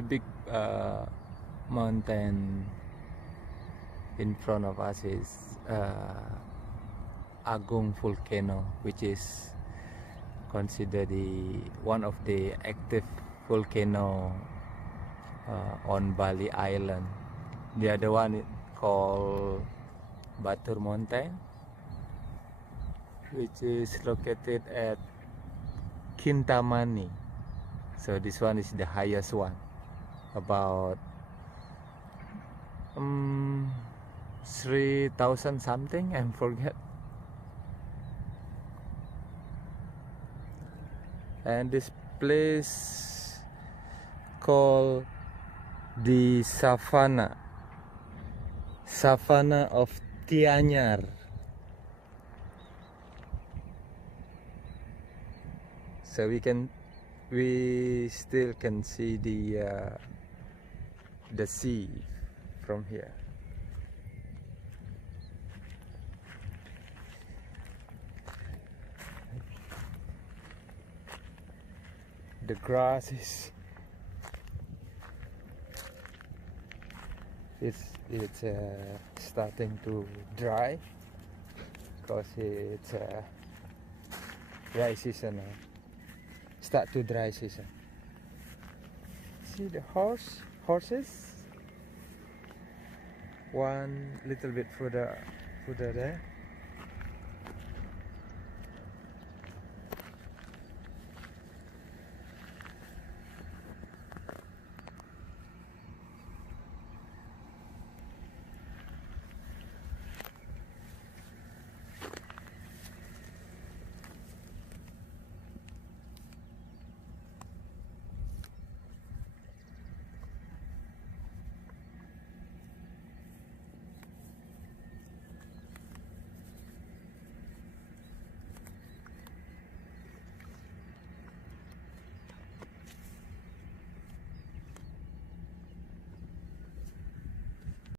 the big mountain in front of us is Agung volcano, which is considered one of the active volcano on Bali Island. The other one is called Batur Mountain, which is located at Kintamani. So this one is the highest one, about 3,000 something, I forget. And this place called the Savannah of Tianyar. So we still can see the sea from here. The grass is starting to dry because it's dry season now. Start to dry season. See the horses. One little bit further there.